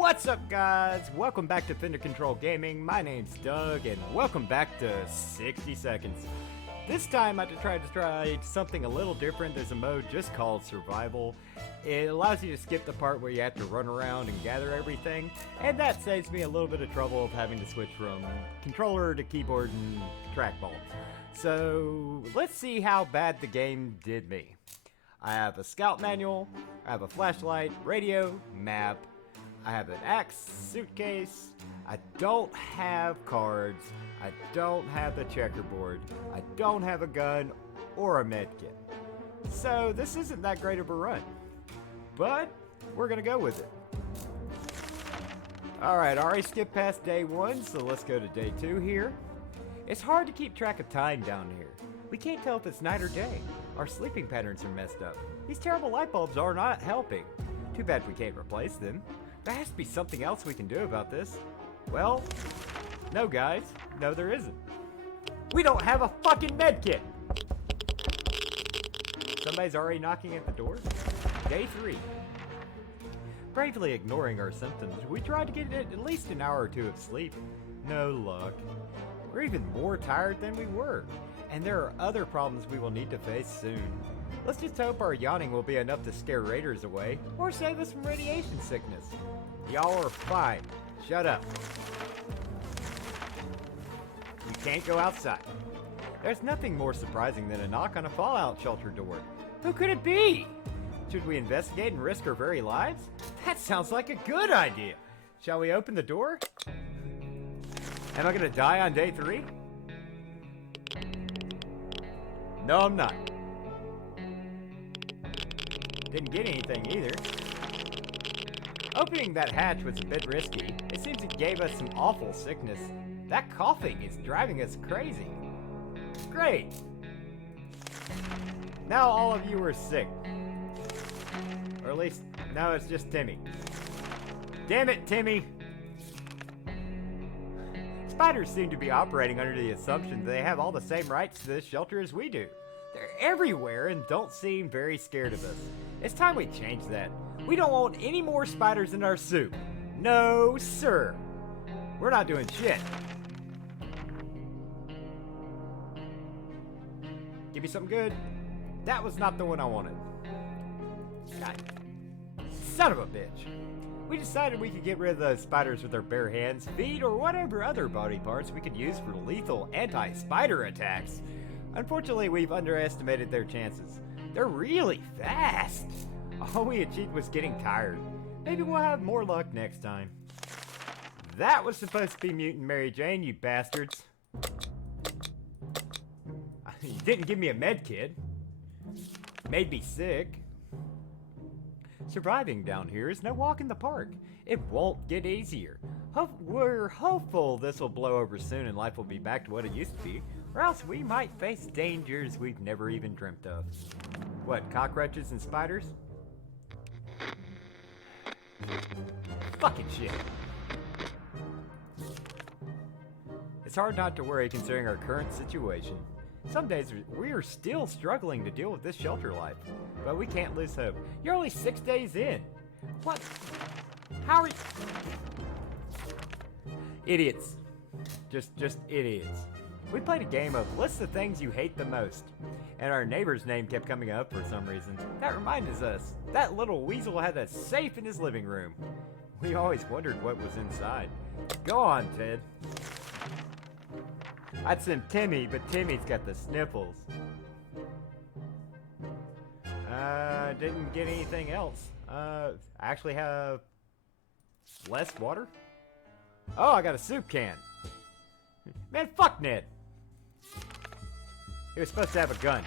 What's up, guys? Welcome back to Fender Control Gaming. My name's Doug, and welcome back to 60 Seconds. This time I tried to try something a little different. There's a mode just called Survival. It allows you to skip the part where you have to run around and gather everything, and that saves me a little bit of trouble of having to switch from controller to keyboard and trackball. So let's see how bad the game did me. I have a scout manual, I have a flashlight, radio, map, I have an axe, suitcase, I don't have cards, I don't have the checkerboard, I don't have a gun or a medkit. So this isn't that great of a run, but we're gonna go with it. Alright, already skipped past day 1, so let's go to day 2 here. It's hard to keep track of time down here. We can't tell if it's night or day. Our sleeping patterns are messed up. These terrible light bulbs are not helping. Too bad we can't replace them. There has to be something else we can do about this. Well, no guys. No, there isn't. We don't have a fucking medkit! Somebody's already knocking at the door? Day 3. Bravely ignoring our symptoms, we tried to get at least an hour or 2 of sleep. No luck. We're even more tired than we were, and there are other problems we will need to face soon. Let's just hope our yawning will be enough to scare raiders away, or save us from radiation sickness. Y'all are fine. Shut up. We can't go outside. There's nothing more surprising than a knock on a fallout shelter door. Who could it be? Should we investigate and risk our very lives? That sounds like a good idea. Shall we open the door? Am I gonna die on day 3? No, I'm not. Didn't get anything either. Opening that hatch was a bit risky. It seems it gave us some awful sickness. That coughing is driving us crazy. Great! Now all of you are sick. Or at least, now it's just Timmy. Damn it, Timmy! Spiders seem to be operating under the assumption that they have all the same rights to this shelter as we do. They're everywhere and don't seem very scared of us. It's time we change that. We don't want any more spiders in our soup. No, sir. We're not doing shit. Give me something good. That was not the one I wanted. God. Son of a bitch. We decided we could get rid of those spiders with our bare hands, feet, or whatever other body parts we could use for lethal anti-spider attacks. Unfortunately, we've underestimated their chances. They're really fast. All we achieved was getting tired. Maybe we'll have more luck next time. That was supposed to be Mutant Mary Jane, you bastards. You didn't give me a med kit. Made me sick. Surviving down here is no walk in the park. It won't get easier. We're hopeful this will blow over soon and life will be back to what it used to be, or else we might face dangers we've never even dreamt of. What, cockroaches and spiders? Fucking shit. It's hard not to worry considering our current situation. Some days we are still struggling to deal with this shelter life, but we can't lose hope. You're only 6 days in. What? How are you? Idiots. Just idiots. We played a game of list the things you hate the most, and our neighbor's name kept coming up for some reason. That reminded us, that little weasel had a safe in his living room. We always wondered what was inside. Go on, Ted. I'd send Timmy, but Timmy's got the sniffles. Didn't get anything else. I actually have less water. Oh, I got a soup can. Man, fuck Ned. He was supposed to have a gun.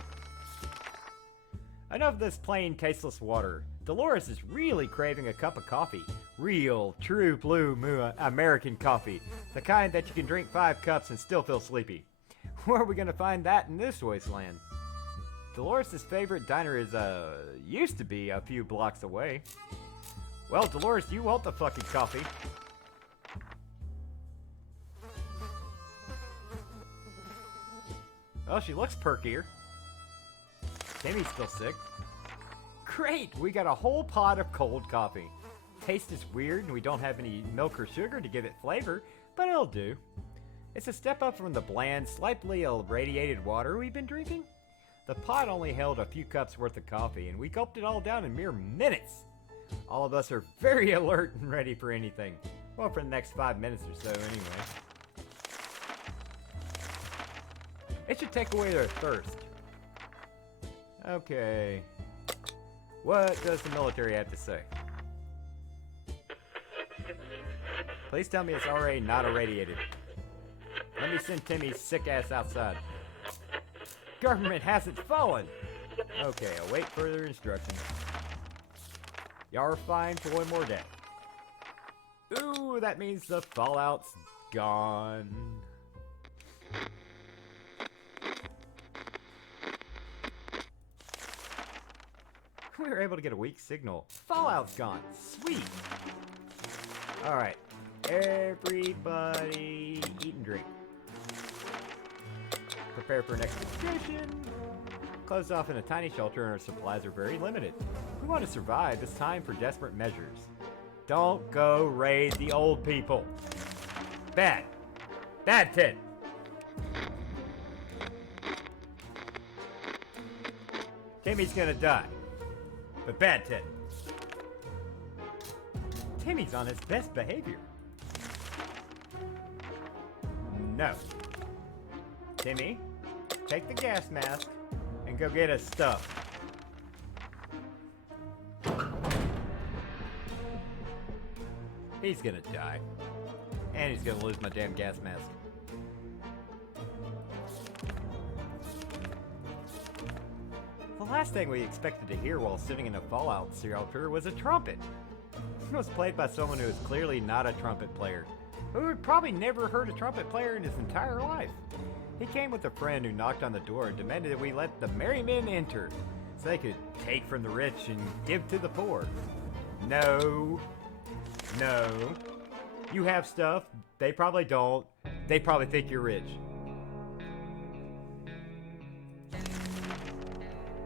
Enough of this plain, tasteless water. Dolores is really craving a cup of coffee. Real, true blue American coffee. The kind that you can drink 5 cups and still feel sleepy. Where are we gonna find that in this wasteland? Dolores' favorite diner is, used to be a few blocks away. Well, Dolores, you want the fucking coffee. Well, she looks perkier. Timmy's still sick. Great! We got a whole pot of cold coffee. taste is weird and we don't have any milk or sugar to give it flavor, but it'll do. It's a step up from the bland, slightly irradiated water we've been drinking. The pot only held a few cups worth of coffee, and we gulped it all down in mere minutes. All of us are very alert and ready for anything. Well, for the next 5 minutes or so, anyway. It should take away their thirst. Okay. What does the military have to say? Please tell me it's already not irradiated. Let me send Timmy's sick ass outside. Government hasn't fallen! Okay, I'll wait further instructions. Y'all are fine for one more day. Ooh, that means the fallout's gone. We were able to get a weak signal. Fallout's gone. Sweet. Alright. Everybody eat and drink. Prepare for an expedition. Closed off in a tiny shelter and our supplies are very limited. We want to survive. It's time for desperate measures. Don't go raid the old people. Bad. Bad tit. Timmy's gonna die. But bad tit. Timmy's on his best behavior. No. Timmy, take the gas mask and go get us stuff. He's gonna die. And he's gonna lose my damn gas mask. The last thing we expected to hear while sitting in a fallout shelter was a trumpet. It was played by someone who is clearly not a trumpet player, who had probably never heard a trumpet player in his entire life. He came with a friend who knocked on the door and demanded that we let the merry men enter, so they could take from the rich and give to the poor. No. No. You have stuff. They probably don't. They probably think you're rich.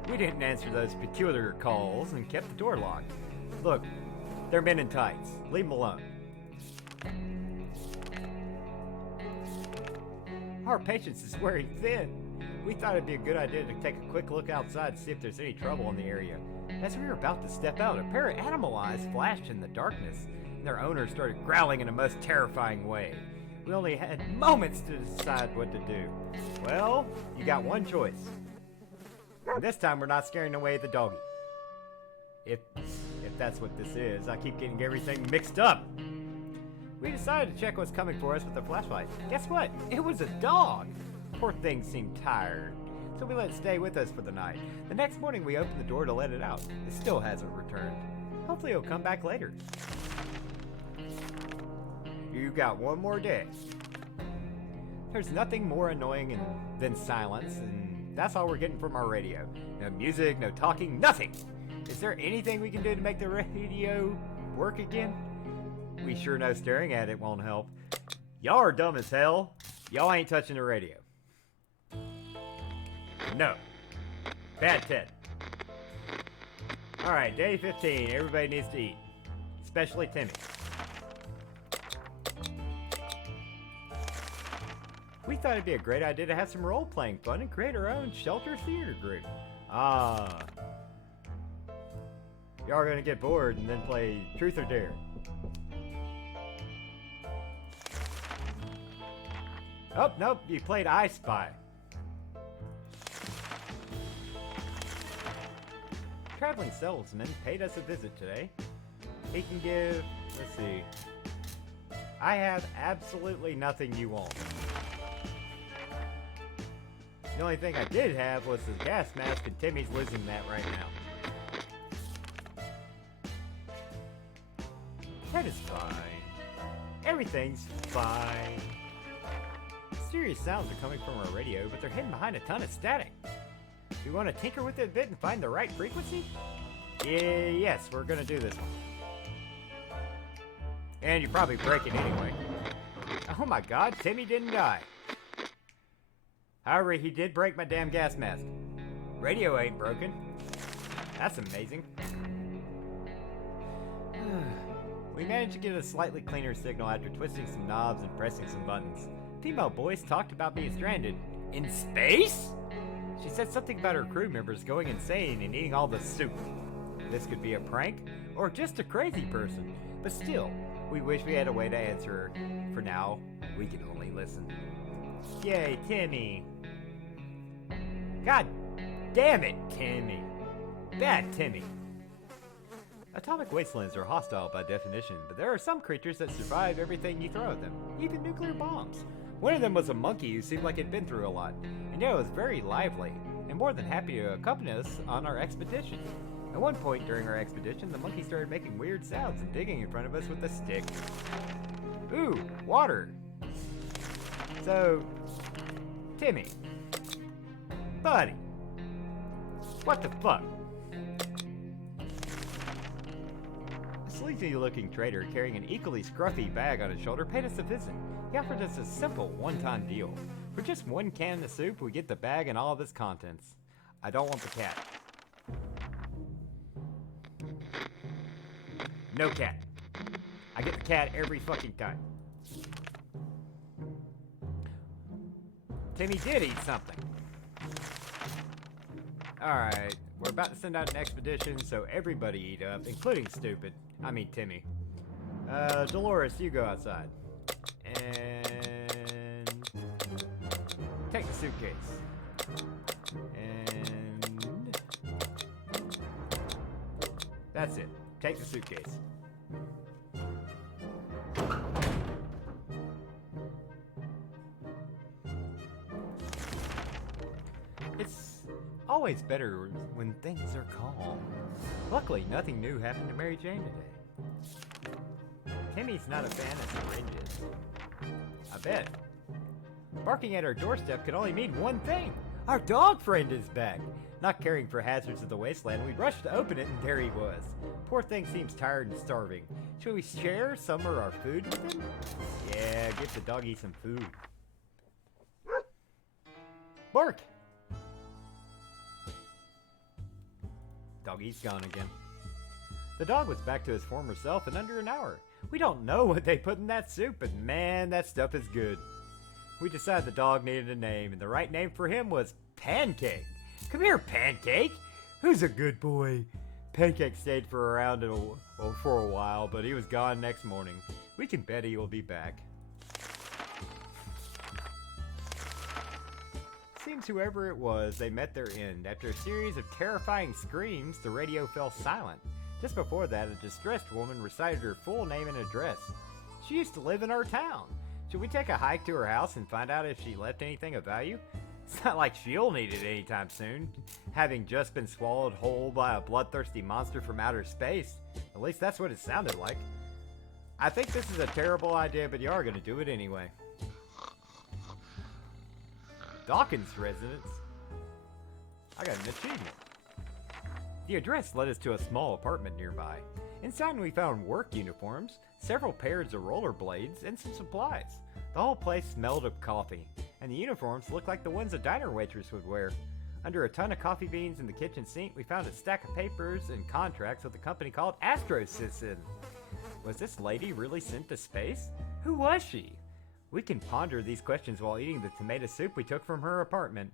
We didn't answer those peculiar calls and kept the door locked. Look, they're men in tights. Leave them alone. Our patience is wearing thin. We thought it'd be a good idea to take a quick look outside to see if there's any trouble in the area. As we were about to step out, a pair of animal eyes flashed in the darkness, and their owner started growling in a most terrifying way. We only had moments to decide what to do. Well, you got one choice. And this time we're not scaring away the doggy. If that's what this is, I keep getting everything mixed up. We decided to check what's coming for us with a flashlight. Guess what? It was a dog. Poor thing seemed tired, so we let it stay with us for the night. The next morning we opened the door to let it out. It still hasn't returned. Hopefully it'll come back later. You got one more day. There's nothing more annoying than silence, and that's all we're getting from our radio. No music, no talking, nothing. Is there anything we can do to make the radio work again? We sure know staring at it won't help. Y'all are dumb as hell. Y'all ain't touching the radio. No. Bad Ted. Alright, day 15. Everybody needs to eat. Especially Timmy. We thought it'd be a great idea to have some role-playing fun and create our own shelter theater group. Ah. Y'all are gonna get bored and then play Truth or Dare. Oh, nope, you played I Spy. Traveling salesman paid us a visit today. He can give, let's see. I have absolutely nothing you want. The only thing I did have was his gas mask, and Timmy's losing that right now. That is fine. Everything's fine. Mysterious sounds are coming from our radio, but they're hidden behind a ton of static. Do you want to tinker with it a bit and find the right frequency? Yes, we're gonna do this one. And you probably break it anyway. Oh my god, Timmy didn't die. However, he did break my damn gas mask. Radio ain't broken. That's amazing. We managed to get a slightly cleaner signal after twisting some knobs and pressing some buttons. Female voice talked about being stranded. In space? She said something about her crew members going insane and eating all the soup. This could be a prank, or just a crazy person. But still, we wish we had a way to answer her. For now, we can only listen. Yay, Timmy! God damn it, Timmy! Bad Timmy! Atomic wastelands are hostile by definition, but there are some creatures that survive everything you throw at them, even nuclear bombs. One of them was a monkey who seemed like he'd been through a lot, and yet was very lively, and more than happy to accompany us on our expedition. At one point during our expedition, the monkey started making weird sounds and digging in front of us with a stick. Ooh, water! So, Timmy. Buddy. What the fuck? A sleazy-looking trader carrying an equally scruffy bag on his shoulder paid us a visit. He offered us a simple one-time deal. For just one can of soup, we get the bag and all of its contents. I don't want the cat. No cat. I get the cat every fucking time. Timmy did eat something. Alright, we're about to send out an expedition, so everybody eat up, including stupid. I mean Timmy. Dolores, you go outside. And take the suitcase. And that's it. Take the suitcase. It's always better when things are calm. Luckily, nothing new happened to Mary Jane today. Timmy's not a fan of syringes. I bet. Barking at our doorstep could only mean one thing. Our dog friend is back. Not caring for hazards of the wasteland, we rushed to open it and there he was. Poor thing seems tired and starving. Should we share some of our food with him? Yeah, give the doggy some food. Bark! Doggy's gone again. The dog was back to his former self in under an hour. We don't know what they put in that soup, but man, that stuff is good. We decided the dog needed a name, and the right name for him was Pancake. Come here, Pancake! Who's a good boy? Pancake stayed for a while, but he was gone next morning. We can bet he will be back. Seems whoever it was, they met their end. After a series of terrifying screams, the radio fell silent. Just before that, a distressed woman recited her full name and address. She used to live in our town. Should we take a hike to her house and find out if she left anything of value? It's not like she'll need it anytime soon, having just been swallowed whole by a bloodthirsty monster from outer space. At least that's what it sounded like. I think this is a terrible idea, but you are going to do it anyway. Dawkins residence? I got an achievement. The address led us to a small apartment nearby. Inside we found work uniforms, several pairs of rollerblades, and some supplies. The whole place smelled of coffee, and the uniforms looked like the ones a diner waitress would wear. Under a ton of coffee beans in the kitchen sink, we found a stack of papers and contracts with a company called Astrosystem. Was this lady really sent to space? Who was she? We can ponder these questions while eating the tomato soup we took from her apartment.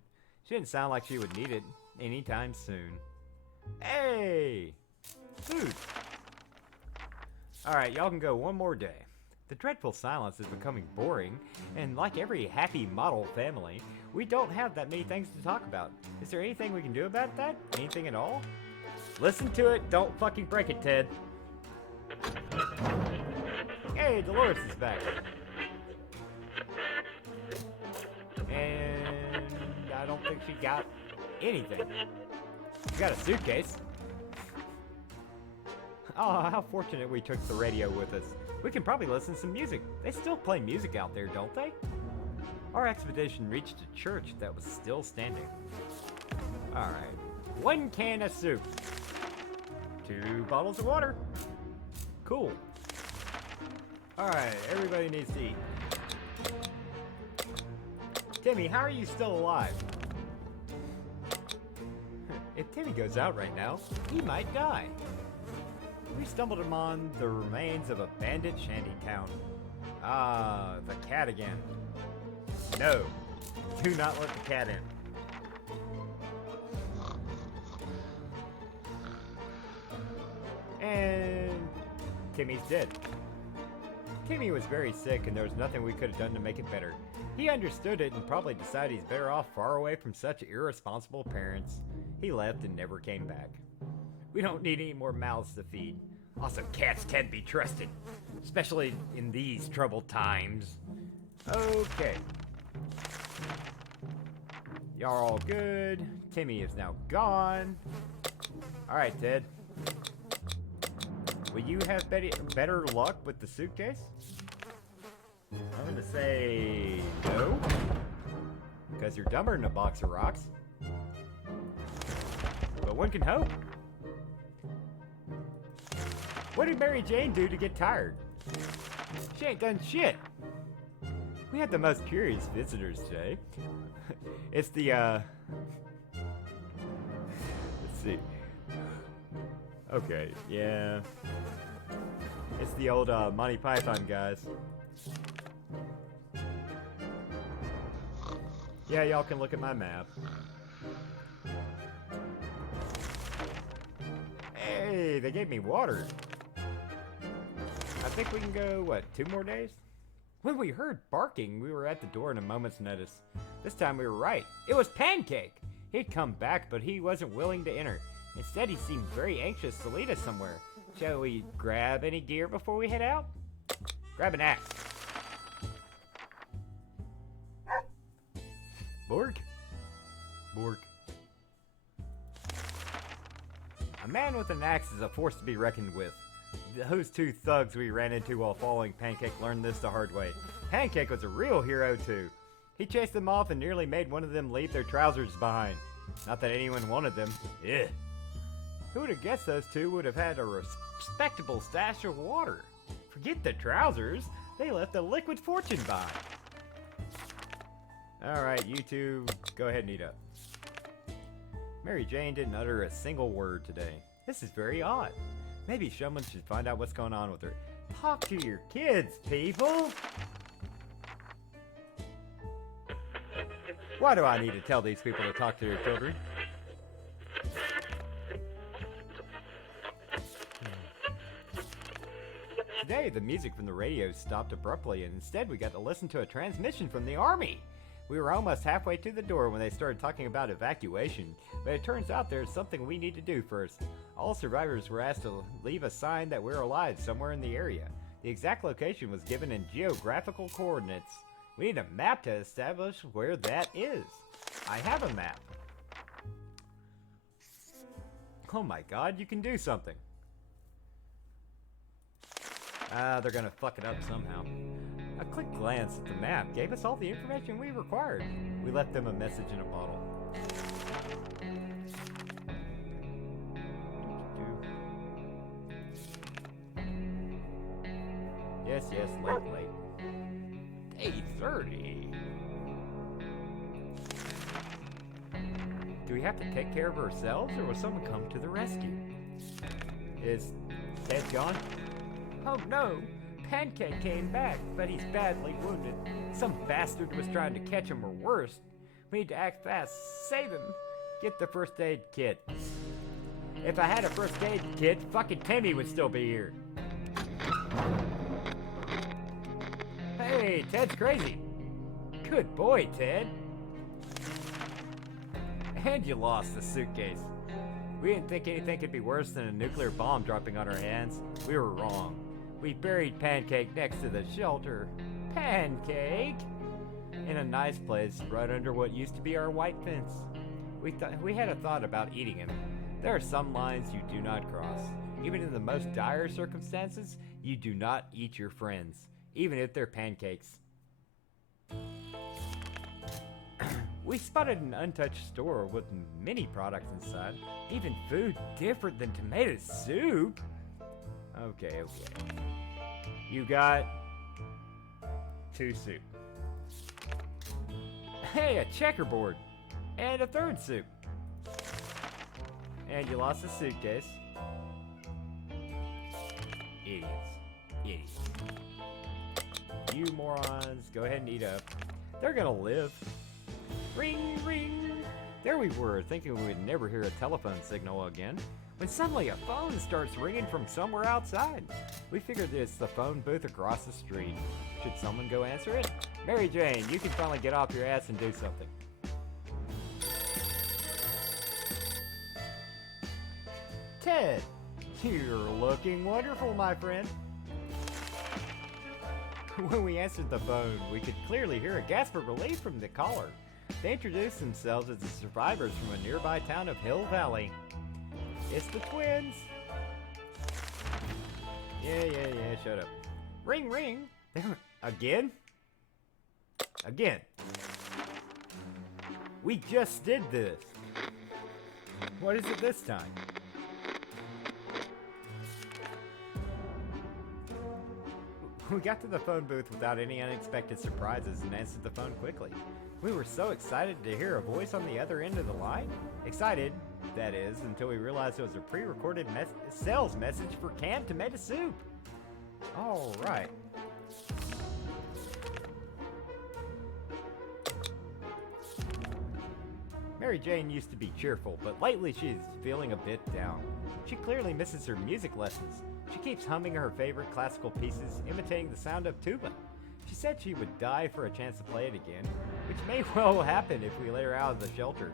She didn't sound like she would need it anytime soon. Hey! Food! Alright, y'all can go one more day. The dreadful silence is becoming boring, and like every happy model family, we don't have that many things to talk about. Is there anything we can do about that? Anything at all? Listen to it, don't fucking break it, Ted. Hey, Dolores is back. And I don't think she got anything. She got a suitcase. Oh, how fortunate we took the radio with us. We can probably listen to some music. They still play music out there, don't they? Our expedition reached a church that was still standing. Alright. 1 can of soup. 2 bottles of water. Cool. Alright, everybody needs to eat. Timmy, how are you still alive? If Timmy goes out right now, he might die. we stumbled upon the remains of a bandit shantytown. Ah, the cat again. No, do not let the cat in. And Timmy's dead. Timmy was very sick and there was nothing we could have done to make it better. He understood it and probably decided he's better off far away from such irresponsible parents. He left and never came back. We don't need any more mouths to feed. Also, cats can't be trusted, especially in these troubled times. Okay. Y'all are all good. Timmy is now gone. Alright, Ted. Will you have better luck with the suitcase? I'm gonna say no. Because you're dumber than a box of rocks. But one can hope. What did Mary Jane do to get tired? She ain't done shit. We had the most curious visitors today. It's the, let's see. Okay, yeah. It's the old Monty Python guys. Yeah, y'all can look at my map. Hey, they gave me water. I think we can go, what, 2 more days? When we heard barking, we were at the door in a moment's notice. This time we were right. It was Pancake! He'd come back, but he wasn't willing to enter. Instead, he seemed very anxious to lead us somewhere. Shall we grab any gear before we head out? Grab an axe. Borg? Borg. A man with an axe is a force to be reckoned with. Those 2 thugs we ran into while following Pancake learned this the hard way. Pancake was a real hero too. He chased them off and nearly made one of them leave their trousers behind. Not that anyone wanted them. Ugh. Who would have guessed those 2 would have had a respectable stash of water? Forget the trousers, they left a liquid fortune behind. Alright, you 2, go ahead and eat up. Mary Jane didn't utter a single word today. This is very odd. Maybe someone should find out what's going on with her. Talk to your kids, people! Why do I need to tell these people to talk to their children? Today, the music from the radio stopped abruptly, and instead we got to listen to a transmission from the army. We were almost halfway to the door when they started talking about evacuation, but it turns out there's something we need to do first. All survivors were asked to leave a sign that we're alive somewhere in the area. The exact location was given in geographical coordinates. We need a map to establish where that is. I have a map. Oh my god, you can do something. They're gonna fuck it up somehow. A quick glance at the map gave us all the information we required. We left them a message in a bottle. Yes, late. Day 30. Do we have to take care of ourselves, or will someone come to the rescue? Is Ted gone? Oh no! Pancake came back, but he's badly wounded. Some bastard was trying to catch him, or worse. We need to act fast. Save him. Get the first aid kit. If I had a first aid kit, fucking Timmy would still be here. Hey, Ted's crazy. Good boy, Ted. And you lost the suitcase. We didn't think anything could be worse than a nuclear bomb dropping on our hands. We were wrong. We buried Pancake next to the shelter. Pancake! In a nice place right under what used to be our white fence. We had a thought about eating him. There are some lines you do not cross. Even in the most dire circumstances, you do not eat your friends, even if they're pancakes. We spotted an untouched store with many products inside, even food different than tomato soup. Okay. You got 2 soup. Hey, a checkerboard. And a 3rd soup. And you lost a suitcase. Idiots. Idiots. You morons, go ahead and eat up. They're gonna live. Ring, ring. There we were, thinking we would never hear a telephone signal again, when suddenly a phone starts ringing from somewhere outside. We figured it's the phone booth across the street. Should someone go answer it? Mary Jane, you can finally get off your ass and do something. Ted, you're looking wonderful, my friend. When we answered the phone, we could clearly hear a gasp of relief from the caller. They introduced themselves as the survivors from a nearby town of Hill Valley. It's the twins. Yeah, shut up. Ring, ring. Again? Again. We just did this. What is it this time? We got to the phone booth without any unexpected surprises and answered the phone quickly. We were so excited to hear a voice on the other end of the line. Excited, that is, until we realized it was a pre-recorded sales message for canned tomato soup. All right. Mary Jane used to be cheerful, but lately she's feeling a bit down. She clearly misses her music lessons. She keeps humming her favorite classical pieces, imitating the sound of tuba. She said she would die for a chance to play it again, which may well happen if we let her out of the shelter.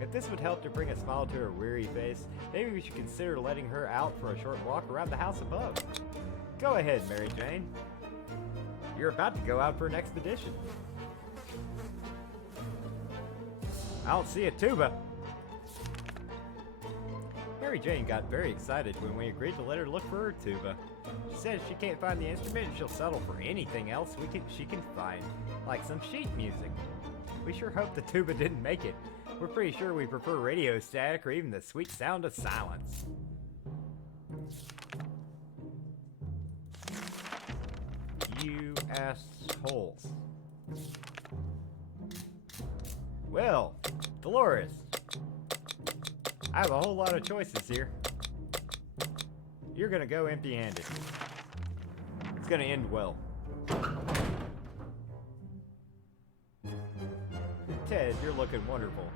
If this would help to bring a smile to her weary face, maybe we should consider letting her out for a short walk around the house above. Go ahead, Mary Jane. You're about to go out for an expedition. I don't see a tuba. Mary Jane got very excited when we agreed to let her look for her tuba. She said if she can't find the instrument, she'll settle for anything else she can find, like some sheet music. We sure hope the tuba didn't make it. We're pretty sure we prefer radio static or even the sweet sound of silence. You assholes. Well, Dolores, I have a whole lot of choices here. You're gonna go empty-handed. It's gonna end well. Ted, you're looking wonderful.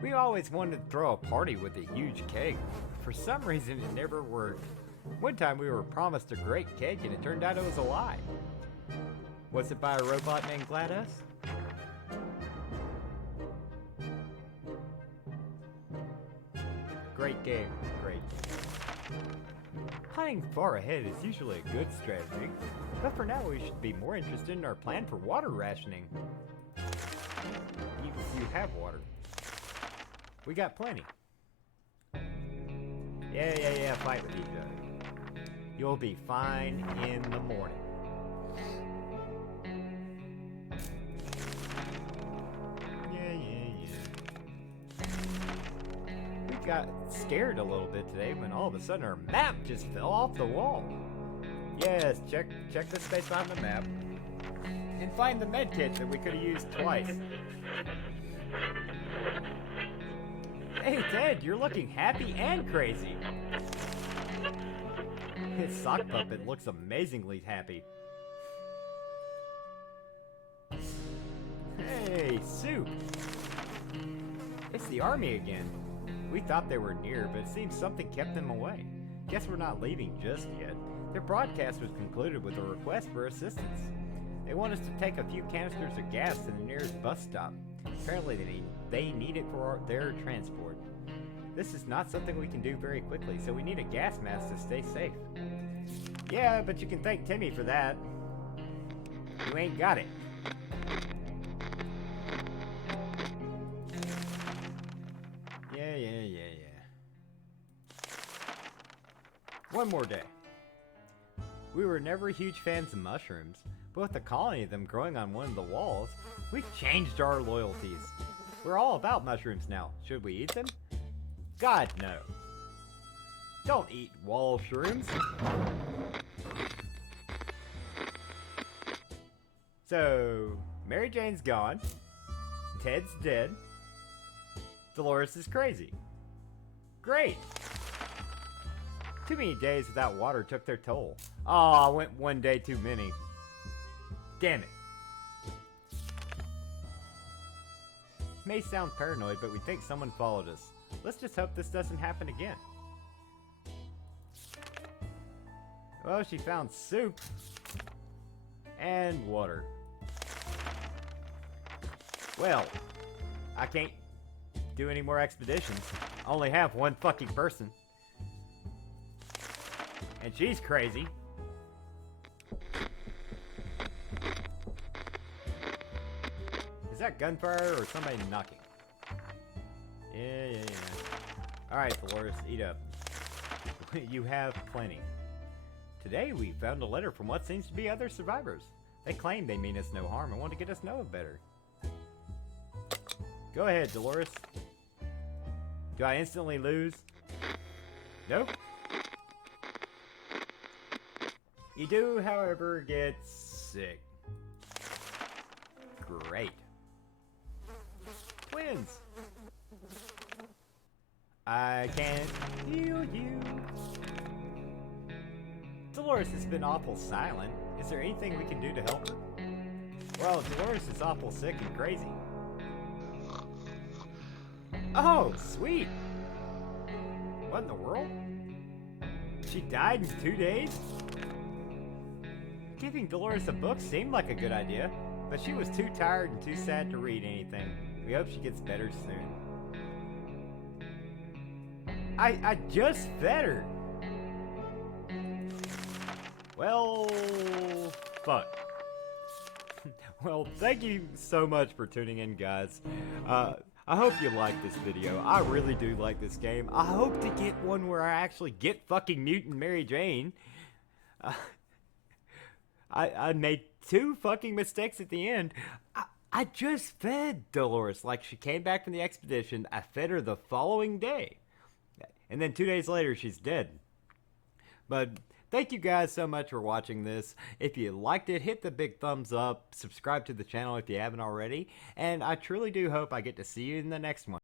We always wanted to throw a party with a huge keg. For some reason, it never worked. One time we were promised a great cake and it turned out it was a lie. Was it by a robot named GLaDOS? Great game, great game. Planning far ahead is usually a good strategy, but for now we should be more interested in our plan for water rationing. You have water. We got plenty. Yeah, fight with each other. You'll be fine in the morning. Yeah. We got scared a little bit today when all of a sudden our map just fell off the wall. Yes, check the space on the map. And find the med kit that we could have used twice. Hey Ted, you're looking happy and crazy. His sock puppet looks amazingly happy. Hey, Soup. It's the army again. We thought they were near, but it seems something kept them away. Guess we're not leaving just yet. Their broadcast was concluded with a request for assistance. They want us to take a few canisters of gas to the nearest bus stop. Apparently they need it for their transport. This is not something we can do very quickly, so we need a gas mask to stay safe. Yeah, but you can thank Timmy for that. You ain't got it. Yeah. One more day. We were never huge fans of mushrooms, but with a colony of them growing on one of the walls, we've changed our loyalties. We're all about mushrooms now. Should we eat them? God, no. Don't eat wall shrooms. So, Mary Jane's gone. Ted's dead. Dolores is crazy. Great. Too many days without water took their toll. Aw, I went one day too many. Damn it. May sound paranoid, but we think someone followed us. Let's just hope this doesn't happen again. Well, she found soup. And water. Well, I can't do any more expeditions. I only have one fucking person. And she's crazy. Is that gunfire or somebody knocking? Yeah. Alright, Dolores, eat up. You have plenty. Today we found a letter from what seems to be other survivors. They claim they mean us no harm and want to get us know better. Go ahead, Dolores. Do I instantly lose? Nope. You do, however, get sick. Great. Twins. I can't heal you. Dolores has been awful silent. Is there anything we can do to help her? Well, Dolores is awful sick and crazy. Oh, sweet. What in the world? She died in 2 days? Giving Dolores a book seemed like a good idea, but she was too tired and too sad to read anything. We hope she gets better soon. I just fed her. Well, fuck. Well, thank you so much for tuning in, guys. I hope you like this video. I really do like this game. I hope to get one where I actually get fucking Mutant Mary Jane. I made 2 fucking mistakes at the end. I just fed Dolores. Like, she came back from the expedition. I fed her the following day. And then 2 days later, she's dead. But thank you guys so much for watching this. If you liked it, hit the big thumbs up. Subscribe to the channel if you haven't already. And I truly do hope I get to see you in the next one.